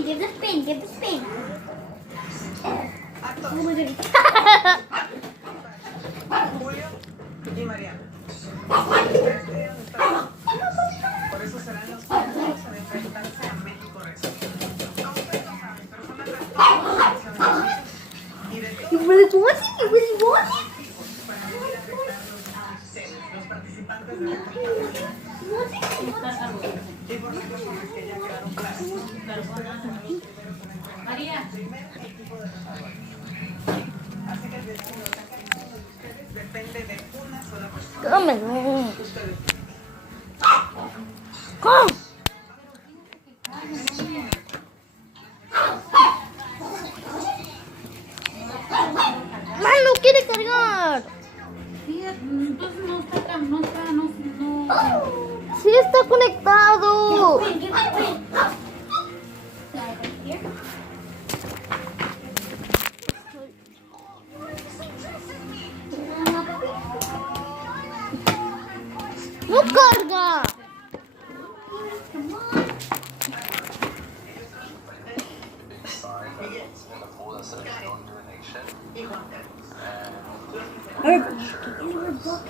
spin, give the spin, give the spin. Oh my goodness. Julio y Mariana. Ustedes pudieron estar. Por eso serán los primeros en enfrentarse a México Recio. Como ustedes lo saben, personas de todas las naciones y de todos You really want it? You really want it? para venir a afectar los participantes de la competencia. Y por supuesto que ya quedaron claros. Ustedes serán los primeros en María. el primer equipo de retadores. Así que el destino de cada uno de ustedes depende de una sola persona. Come. Ustedes. Come. Man, no quiere cargar. Sí, entonces no está. Sí está conectado. Spin, give the spin. No carga. Y Juan Carlos. Our book.